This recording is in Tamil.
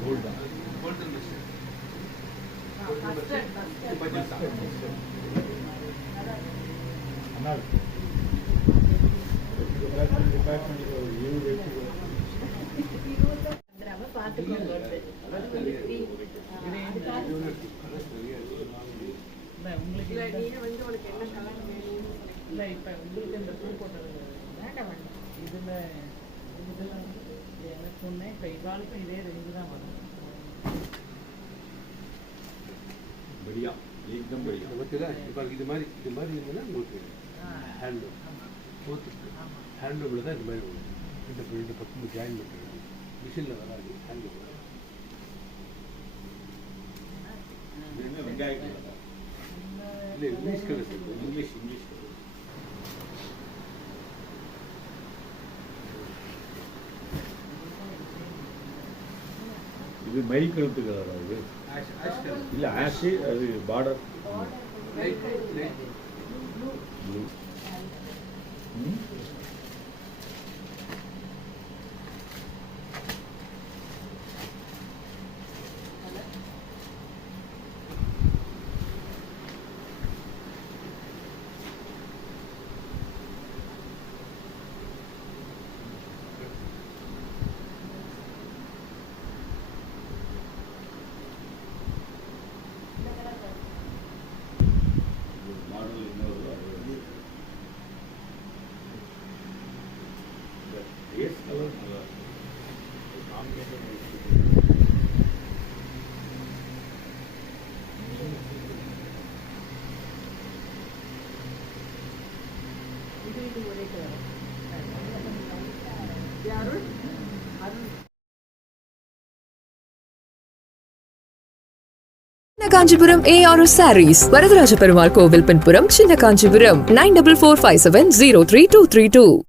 கோல்டு बढ़िया एकदम बढ़िया இது மாதிரி இருந்ததுன்னா உங்களுக்கு ஹேண்ட்லூம் ஹேண்ட்லூமில் தான் இது மாதிரி இந்த பக்கம் ஜாயின் பண்ணுறது மிஷினில் வராது ஹேண்ட்லூம் வெங்காயம் இல்லை இங்கிலீஷ் கலர் இங்கிலீஷ் இது மை கழுத்து கலரா இது இல்லை ஆஷு அது border blue Yes, color. Kanchipuram ARS Sarees Varadaraja Perumal கோவில் பின்புறம் சின்ன காஞ்சிபுரம் 9445703232